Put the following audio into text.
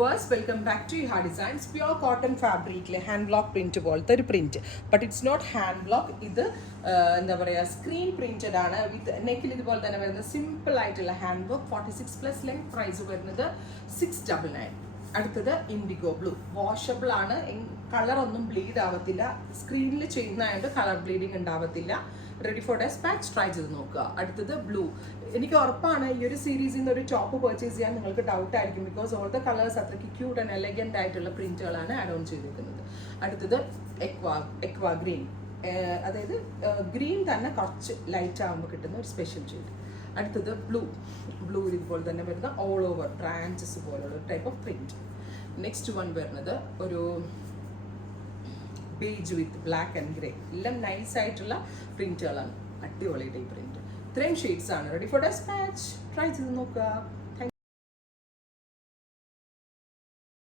viewers, welcome back to Iha Designs. Pure cotton fabric hand block print പോലത്തെ ഒരു print, but it's not hand block. ഇത് എന്താ പറയുക screen printed ആണ്. വിത്ത് നെക്കിൽ ഇതുപോലെ തന്നെ വരുന്ന സിമ്പിൾ ആയിട്ടുള്ള ഹാൻഡ് വർക്ക്. 46+ ലെങ്ത്. പ്രൈസ് വരുന്നത് 699. അടുത്തത് ഇൻഡിഗോ ബ്ലൂ. വാഷബിൾ ആണ്, കളർ ഒന്നും ബ്ലീഡ് ആവത്തില്ല. സ്ക്രീനിൽ ചെയ്യുന്നതായതുകൊണ്ട് കളർ ബ്ലീഡിങ് ഉണ്ടാവത്തില്ല. Ready for dispatch. ട്രൈ ചെയ്ത് നോക്കുക. അടുത്തത് ബ്ലൂ. എനിക്ക് ഉറപ്പാണ് ഈ ഒരു സീരീസിൽ നിന്ന് ഒരു ടോപ്പ് പർച്ചേസ് ചെയ്യാൻ നിങ്ങൾക്ക് ഡൗട്ട് ആയിരിക്കും, ബിക്കോസ് ഓൾ ദ കളേഴ്സ് അത്രയ്ക്ക് ക്യൂട്ട് ആൻഡ് എലഗന്റ് ആയിട്ടുള്ള പ്രിന്റുകളാണ് ആഡ് ഓൺ ചെയ്തിരിക്കുന്നത്. അടുത്തത് എക്വാ ഗ്രീൻ, അതായത് ഗ്രീൻ തന്നെ കുറച്ച് ലൈറ്റ് ആകുമ്പോൾ കിട്ടുന്ന ഒരു സ്പെഷ്യൽ ഷെയ്ഡ്. അടുത്തത് ബ്ലൂ ഇതുപോലെ തന്നെ വരുന്ന ഓൾ ഓവർ ബ്രാഞ്ചസ് പോലുള്ള ഒരു type of print. Next one വരുന്നത് ഒരു beige with black and grey. എല്ലാം നൈസ് ആയിട്ടുള്ള പ്രിന്റുകളാണ്. അടിപൊളി ടൈപ്പ് പ്രിന്റ്. ഇത്രയും ഷെയ്ഡ്സ് ആണ്. Ready for dispatch. ട്രൈ ചെയ്ത് നോക്കുക.